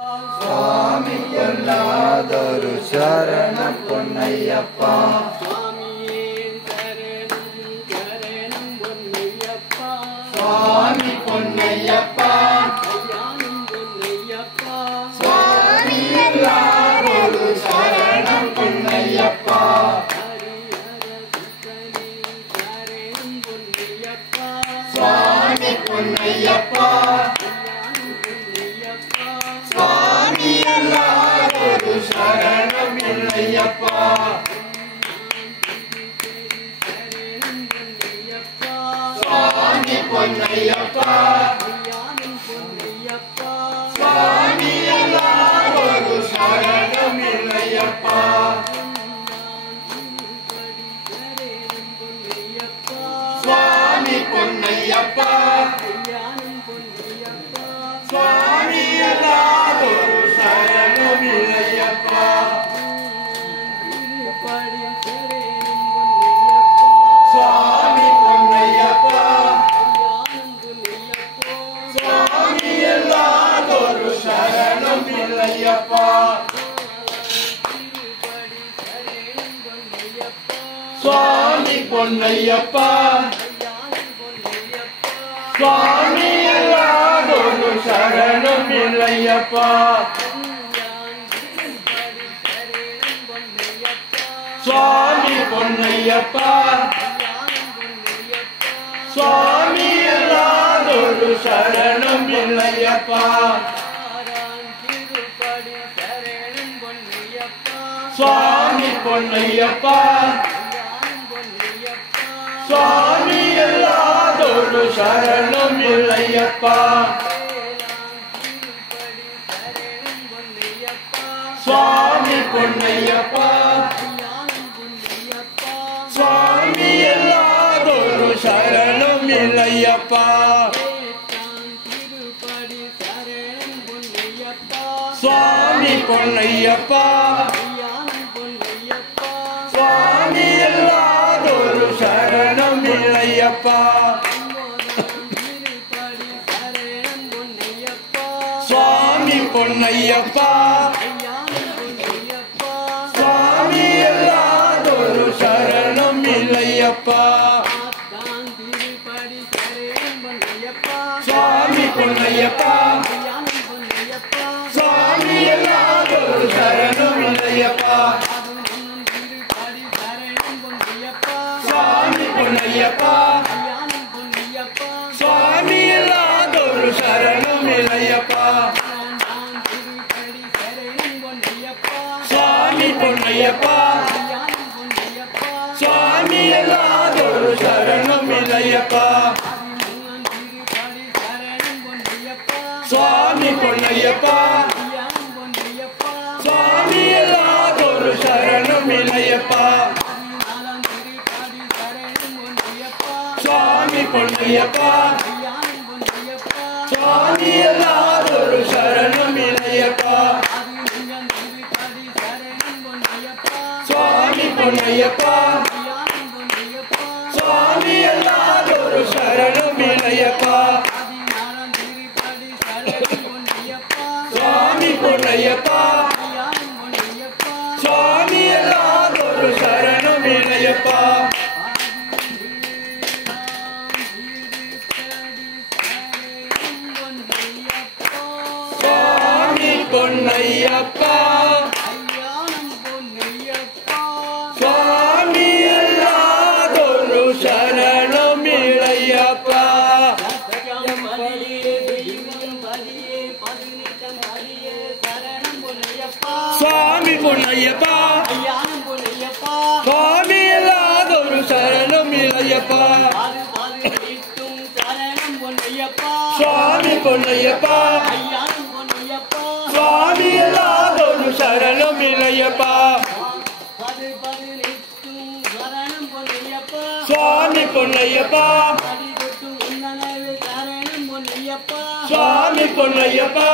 स्वामी பொன்னாதொரு சரணம் பொன்னையப்பா சுவாமியே சரணம் சரணம் பொன்னையப்பா சுவாமி பொன்னையப்பா கல்யாணம் பொன்னையப்பா சுவாமி எல்லாரொரு சரணம் பொன்னையப்பா சுவாமி பொன்னையப்பா சுவாமி எல்லாரொரு சரணம் இல்லையப்பா சுவாமி பொன்னையப்பா சுவாமி எல்லாரொரு சரணம் இல்லையப்பா சுவாமி பொன்னையப்பா சுவாமி எல்லாரொரு சரணம் இல்லையப்பா சுவாமி பொன்னையப்பா சுவாமி எல்லாரொரு சரணம் இல்லையப்பா சுவாமி பொன்னையப்பா சுவாமி எல்லாரொரு சரணம் இல்லையப்பா சுவாமி பொன்னையப்பா சுவாமி எல்லாரொரு சரணம் இல்லையப்பா சுவாமி பொன்னையப்பா சுவாமி எல்லாரொரு சரணம் இல்லையப்பா சுவாமி பொன்னையப்பா சுவாமி எல்லாரொரு சரணம் இல்லையப்பா சுவாமி பொன்னையப்பா சுவாமி எல்லாரொரு சரணம் இல்லையப்பா சுவாமி பொன்னையப்பா சுவாமி எல்லாரொரு சரணம் இல்லையப்பா சுவாமி பொன்னையப்பா சுவாமி எல்லாரொரு சரணம் இல்லையப்பா சுவாமி பொன்னையப்பா சுவாமி எல்லாரொரு சரணம் இல்லையப்பா சுவாமி பொன்னையப்பா சுவாமி எல்லாரொரு சரணம் இல்லையப்பா சுவாமி பொன்னையப்பா சுவாமி எல்லாரொரு சரணம் இல்லையப்பா சுவாமி பொன்னையப்பா சுவாமி எல்லாரொரு சரணம் இல்லையப்பா சுவாமி பொன்னையப்பா சுவாமி எல்லாரொரு சரணம் இல்லையப்பா சுவாமி பொன்னையப்பா சுவாமி எல்லாரொரு சரணம் இல்லையப்பா சுவாமி பொன்னையப்பா சுவாமி எல்லாரொரு சரணம் இல்லையப்பா சுவாமி பொன்னையப்பா சுவாமி எல்லாரொரு சரணம் இல்லையப்பா சுவாமி பொன்னையப்பா சுவாமி எல்லாரொரு சரணம் இல்லையப்பா சுவாமி பொன்னையப்பா சுவாமி பொன்னையப்பா